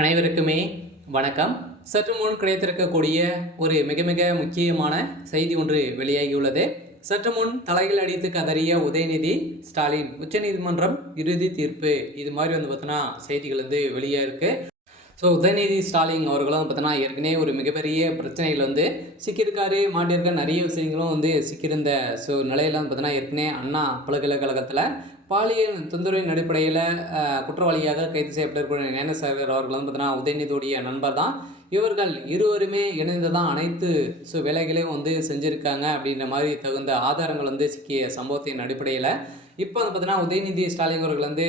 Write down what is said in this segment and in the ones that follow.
அனைவருக்குமே வணக்கம். சற்று முன் கிடைத்திருக்கக்கூடிய ஒரு மிக மிக முக்கியமான செய்தி ஒன்று வெளியாகியுள்ளது. சற்று முன் தலையில் அடித்து கதறிய உதயநிதி ஸ்டாலின், உச்சநீதிமன்றம் இறுதி தீர்ப்பு, இது மாதிரி பார்த்தோன்னா செய்திகள் வெளியே இருக்கு. உதயநிதி ஸ்டாலின் அவர்களும் பார்த்தோன்னா ஏற்கனவே ஒரு மிகப்பெரிய பிரச்சனைகள் சிக்கியிருக்காரு, மாட்டியிருக்க நிறைய விஷயங்களும் சிக்கியிருந்த நிலையெல்லாம் பார்த்தோன்னா ஏற்கனவே அண்ணா பல்கலைக்கழகத்தில் பாலியல் தொந்தரவின் அடிப்படையில் குற்றவாளியாக கைது செய்யப்பட்டிருக்கிற ஞானசாகர் அவர்கள் பார்த்தோன்னா உதயநிதியுடைய நண்பர் தான். இவர்கள் இருவருமே இணைந்து தான் அனைத்து வேலைகளையும் செஞ்சுருக்காங்க அப்படின்ற மாதிரி தகுந்த ஆதாரங்கள் சிக்கிய சம்பவத்தின் அடிப்படையில் இப்போ பார்த்தோன்னா உதயநிதி ஸ்டாலின் அவர்கள்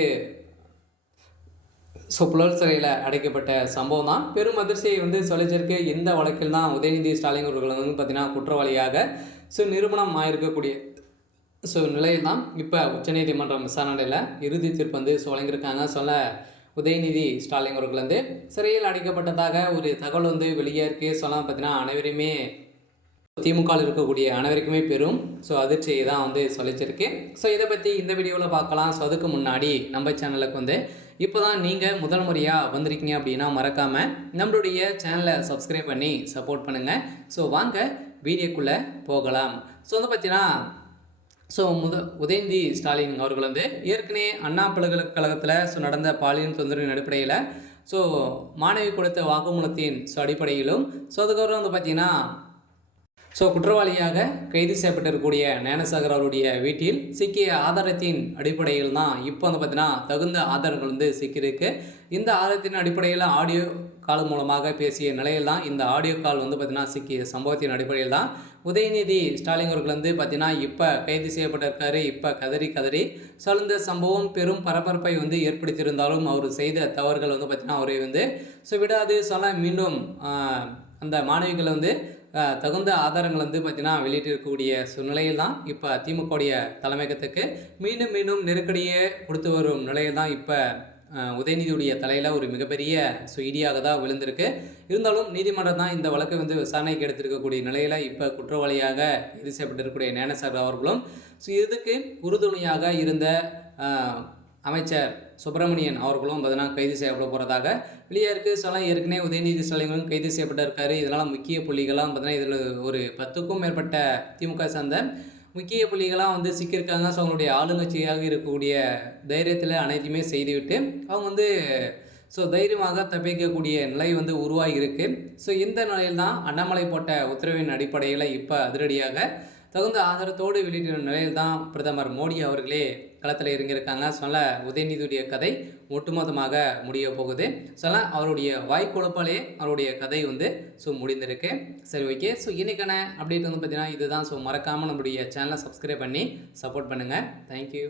புழல் சிறையில் அடைக்கப்பட்ட சம்பவம் தான் பெரும் அதிர்ச்சியை சொல்லிச்சிருக்கு. இந்த வழக்கில் தான் உதயநிதி ஸ்டாலின் அவர்கள் பார்த்தீங்கன்னா குற்றவாளியாக நிரூபணம் ஆகிருக்கக்கூடிய நிலையில் தான் இப்போ உச்சநீதிமன்றம் விசாரணையில் இறுதி தீர்ப்பு வழங்கியிருக்காங்க. உதயநிதி ஸ்டாலின் அவர்கள் சிறையில் அடைக்கப்பட்டதாக ஒரு தகவல் வெளியே இருக்கு. பார்த்தீங்கன்னா அனைவருமே திமுக இருக்கக்கூடிய அனைவருக்குமே பெரும் அதிர்ச்சியை தான் சொல்லிச்சிருக்கு. இதை பற்றி இந்த வீடியோவில் பார்க்கலாம். அதுக்கு முன்னாடி நம்ம சேனலுக்கு இப்போ தான் நீங்கள் முதல் முறையாக வந்திருக்கீங்க அப்படின்னா மறக்காமல் நம்மளுடைய சேனலை சப்ஸ்கிரைப் பண்ணி சப்போர்ட் பண்ணுங்கள். வாங்க வீடியோக்குள்ளே போகலாம். பார்த்தீங்கன்னா உதயநிதி ஸ்டாலின் அவர்கள் ஏற்கனவே அண்ணா பல்கலைக்கழகத்தில் நடந்த பாலியல் தொந்தரவின் அடிப்படையில் மாணவி கொடுத்த வாக்குமூலத்தின் அடிப்படையிலும் அதுக்கப்புறம் பார்த்தீங்கன்னா குற்றவாளியாக கைது செய்யப்பட்டிருக்கக்கூடிய ஞானசாகர் அவருடைய வீட்டில் சிக்கிய ஆதாரத்தின் அடிப்படையில் தான் இப்போ பார்த்தீங்கன்னா தகுந்த ஆதாரங்கள் சிக்கியிருக்கு. இந்த ஆதாரத்தின் அடிப்படையில் ஆடியோ கால் மூலமாக பேசிய நிலையில் தான் இந்த ஆடியோ கால் பார்த்தீங்கன்னா சிக்கிய சம்பவத்தின் அடிப்படையில் தான் உதயநிதி ஸ்டாலின் அவர்கள் பார்த்தீங்கன்னா இப்போ கைது செய்யப்பட்டிருக்காரு. இப்போ கதறி இந்த சம்பவம் பெரும் பரபரப்பை ஏற்படுத்தியிருந்தாலும் அவர் செய்த தவறுகள் பார்த்தீங்கன்னா அவரை விடாது மீண்டும் அந்த மாணவிகளை தகுந்த ஆதாரங்கள் பார்த்தீங்கன்னா வெளியிட்டிருக்கக்கூடிய சூழ்நிலையில் தான் இப்போ திமுகவுடைய தலைமையகத்துக்கு மீண்டும் நெருக்கடியை கொடுத்து வரும் நிலையில் தான் இப்போ உதயநிதியுடைய தலையில் ஒரு மிகப்பெரிய இடியாக தான் விழுந்திருக்கு. இருந்தாலும் நீதிமன்றம் தான் இந்த வழக்கை விசாரணைக்கு எடுத்திருக்கக்கூடிய நிலையில் இப்போ குற்றவாளியாக கைது செய்யப்பட்டிருக்கக்கூடிய ஞானசாகர் அவர்களும் இதுக்கு உறுதுணையாக இருந்த அமைச்சர் சுப்பிரமணியன் அவர்களும் பார்த்தீங்கன்னா கைது செய்யப்பட போகிறதாக வெளியே இருக்குது. ஏற்கனவே உதயநிதி ஸ்டாலினும் கைது செய்யப்பட்டிருக்காரு. இதனால் முக்கிய புள்ளிகளாக பார்த்தீங்கன்னா இதில் ஒரு 10க்கும் மேற்பட்ட திமுக சார்ந்த முக்கிய புள்ளிகளாக சிக்கியிருக்காங்க. அவங்களுடைய ஆளுங்கட்சியாக இருக்கக்கூடிய தைரியத்தில் அனைத்தையுமே செய்துவிட்டு அவங்க தைரியமாக தப்பிக்கக்கூடிய நிலை உருவாகி இருக்குது. இந்த நிலையில் தான் அண்ணாமலை போட்ட உத்தரவின் அடிப்படையில் இப்போ அதிரடியாக தகுந்த ஆதாரத்தோடு வெளியிட்ட நிலையில் தான் பிரதமர் மோடி அவர்களே களத்தில் இறங்கியிருக்காங்க. உதயநிதியுடைய கதை ஒட்டுமொத்தமாக முடிய போகுது. அவருடைய வாய்க்குழப்பாலே அவருடைய கதை முடிந்திருக்கு. சரி, ஓகே. இன்றைக்கான அப்டேட் பார்த்தீங்கன்னா இதுதான். மறக்காமல் நம்மளுடைய சேனலை சப்ஸ்கிரைப் பண்ணி சப்போர்ட் பண்ணுங்கள். தேங்க்யூ.